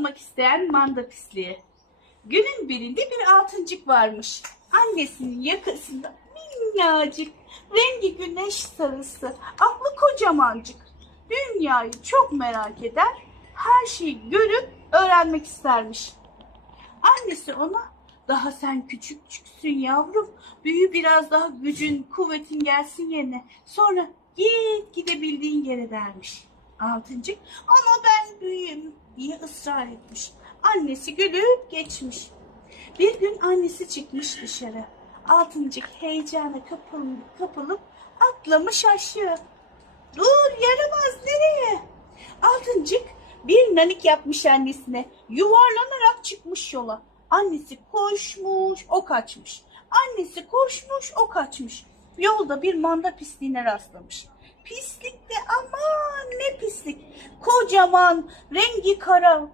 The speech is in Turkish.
olmak isteyen manda pisliği. Günün birinde bir altıncık varmış. Annesinin yakasında minnacık, rengi güneş sarısı, aklı kocamancık. Dünyayı çok merak eder, her şeyi görüp öğrenmek istermiş. Annesi ona daha sen küçükçüksün yavrum. Büyü biraz daha gücün, kuvvetin gelsin yerine. Sonra git gidebildiğin yere dermiş. Altıncık ama ben büyüğüm diye ısrar etmiş. Annesi gülüp geçmiş. Bir gün annesi çıkmış dışarı. Altıncık heyecana kapılıp, kapılıp atlamış aşağı. Dur yaramaz nereye? Altıncık bir nanik yapmış annesine. Yuvarlanarak çıkmış yola. Annesi koşmuş, o kaçmış. Annesi koşmuş, o kaçmış. Yolda bir manda pisliğine rastlamış. Pislik de aman. Kocaman, rengi kara,